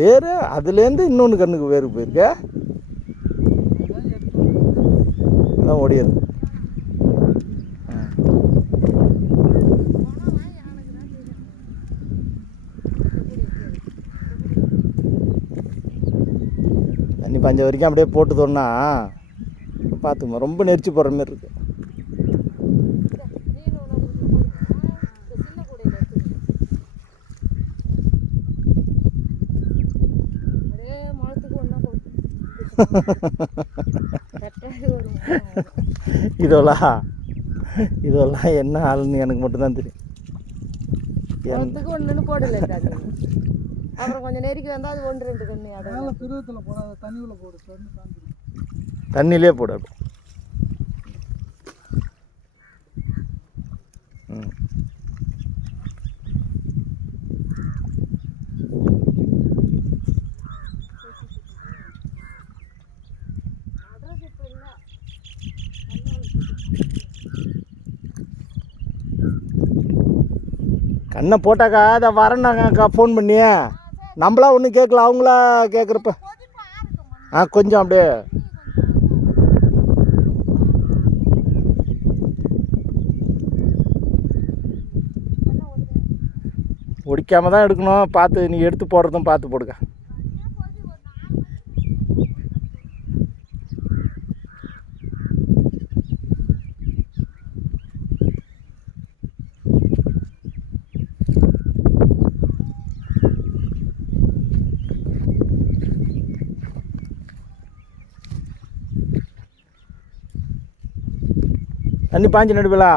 வேறு அதுலேருந்து இன்னொன்று கண்ணுக்கு வேறு போயிருக்க அதான் ஓடியது. தண்ணி பஞ்ச வரைக்கும் அப்படியே போட்டு தோணுன்னா பார்த்துக்கோ, ரொம்ப நெரிச்சு போடுற மாதிரி இருக்கு. இதெல்லாம் என்ன ஆளுன்னு எனக்கு மட்டும்தான் தெரியும். ஒன்றுன்னு போடல, அப்புறம் கொஞ்சம் நெருக்கி வந்தால் அது 1-2 கண்ணு அதெல்லாம் திருவத்தில் போடாத, தண்ணியில் போடு, தண்ணியிலே போடு. கண்ணை போட்டாக்கா அதை வரேன்னாக்கா ஃபோன் பண்ணி நம்மளா ஒன்றும் கேட்கல, அவங்களா கேட்குறப்ப கொஞ்சம் அப்படியே ஒடிக்காமல் தான் எடுக்கணும். பார்த்து நீ எடுத்து போடுறதும் பார்த்து போடுங்க. தண்ணி பாஞ்சு நடுவிலா